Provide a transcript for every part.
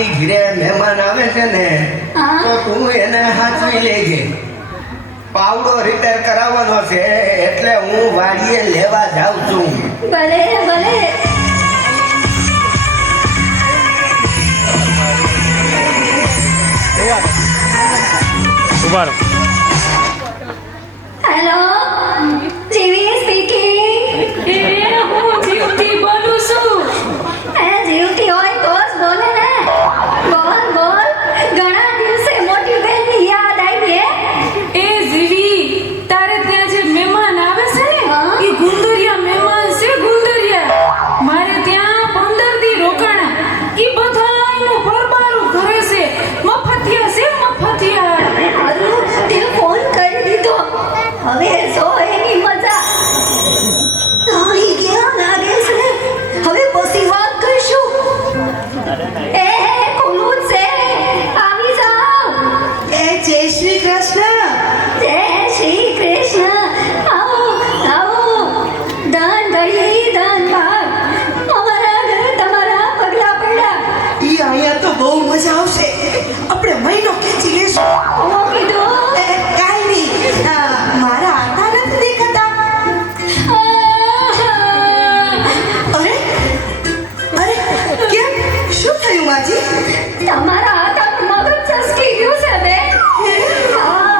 આપણી ઘરે મહેમાન આવે છે ને તો તું એને હાચવી લેજે. પાવડો રિપેર કરાવવાનો છે એટલે હું વાડીએ લેવા જાઉં છું. ભલે ભલે. ઉભા રહો. હેલો, જીવી સ્પીકિંગ. હું જીવતી બોલું છું. જીવતી હોય તો જ બોલે ને. બોલ બોલ. ઘણા દિવસે મોટી બહેનની યાદ આવી હે. એ જીવી, તારે ત્યાં જે મહેમાન આવે છે ને એ ગુંદરિયા મહેમાન છે. ગુંદરિયા મારે ત્યાં 15 દી રોકાણા. એ બધાયનું પરબારું કરે છે. મફતિયા છે મફતિયા. હારું તે ફોન કરી દીધો. હવે જો એની મજા. તારી ક્યાં લાગે છે? હવે પછી વાત કરશું. એ ખુલ્લું જ છે. આવી જાઓ. એ જય શ્રી કૃષ્ણ. જય શ્રી કૃષ્ણ. આવો આવો. ધન ગઈ ધન ભાગ. અમારા ઘરે તમારા પગલા પડ્યા. ઈ અહીંયા તો બહુ મજા આવશે. આપણે મહિનો ખેંચી લેશું. હું કીધું. એ, કાંઈ નહીં. મારા આટા નથી દેખાતા. અરે અરે કેમ? શું થયું માજી? તમારા હાથમાં મગજ ચસકી ગયું છે બે. હા.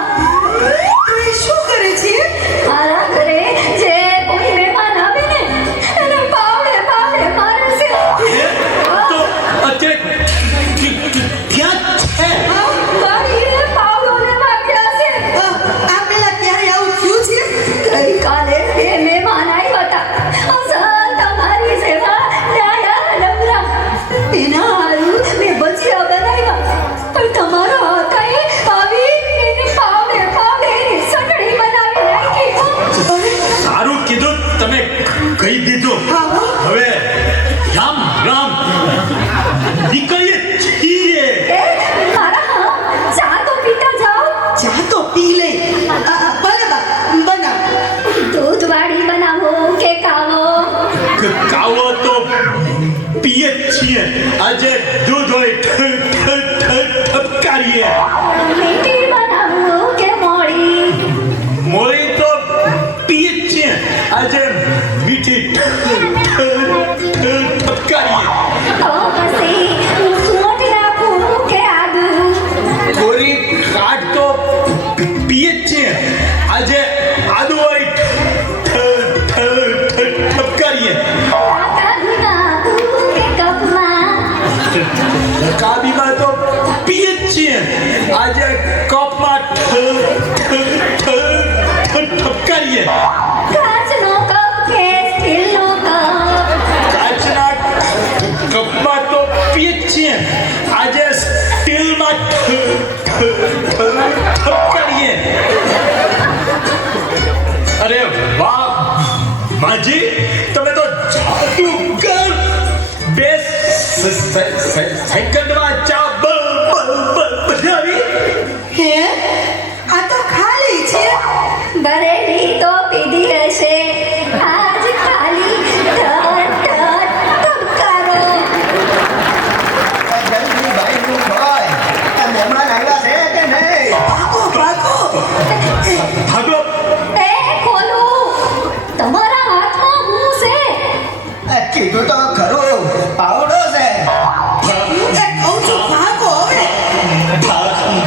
તો એ શું કરે છે? મારા ઘરે જે કોઈ મહેમાન આવે ને એને પાવડે પાવડે મારે છે. વાડીએ પાવડો લેવા ગયા છે. આ પેલા ક્યારે આવું થયું છે? ગઈકાલે બે મહેમાન આવ્યા હતા. અસલ તમારી સેવા ડાયા ડબરા. એના હારું મેં ભજીયા બનાવ્યા. પણ તમારા હાથે આવી એને પાવડે પાવડે એની ચટણી બનાવી નાખી. સારું કીધું તમે કહી દીધું. હવે રામ રામ નીકળીએ છીએ. એ મારા ચા તો પીતા જાઓ. ચા તો પી લે. ભલે બનાવ. દૂધવાળી બનાવો કે કાવો? કાવો તો પીએ જ છીએ. આજે દૂધ હોય ઠપકારીએ. મીઠી બનાવો કે મોળી? મોળી તો પીએ જ છીએ. આજે મીઠી ઠપકારીએ. તો પછી સૂંઠ નાખું કે આદુ? કોરી કાઢ તો પીએ જ છીએ. આજે આદુ હોય ઠપકારીએ. આદુ નાખું કે કપમાં? કાબીમાં તો પીએ જ છીએ. આજે કપમાં ઠપકારીએ. કાચનો કપ કે સ્ટીલનો કપ? કાચના કપમાં તો પીએ જ છીએ. આજે સ્ટીલમાં ઠપકારીએ. અરે વાહ માજી, તમે તો જાદુગર. બે સેકન્ડમાં ચા બનાવી. હે? આ તો ખાલી છે. ભરેલી તો પીધી હશે. આજ ખાલી ધબકારો. જલ્દી ભાઈનું હોય. આ મહેમાન આવ્યા છે કે નહીં? ભાગો. ભાગો. એ ખોલું. તમારા હાથમાં હું છે? કીધું તો ખરું, પાવડો છે. એ કહું છું ભાગો હવે.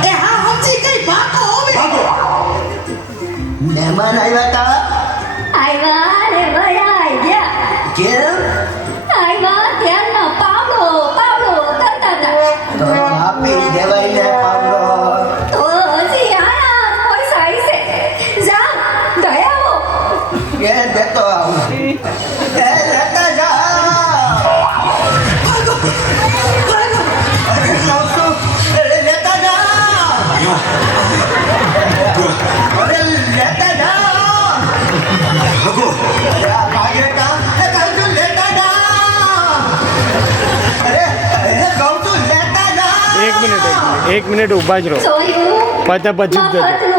એ હા સમજી ગઈ. ભાગો હવે. મહેમાન આવ્યા હતા. આવ્યા ને વયા ગયા. કેમ? આવ્યા ત્યારના પાવડો પાવડો કરતા હતા. તો આપી દેવાય ને પાવડો. તો હજી આયા કોઈ સાઈ છે. જા ગયા હો. એ દેતો આવું. એ લેતા જાઓ. અરે કહું છું, એ લેતા જાઓ. અરે લેતા જાઓ. અરે આ ભાગે કા? એ કહું છું લેતા જાઓ. અરે કહું છું લેતા જાઓ. એક મિનિટ ઊભા જ રહો. સોયું પછી જ જજો. મફતનું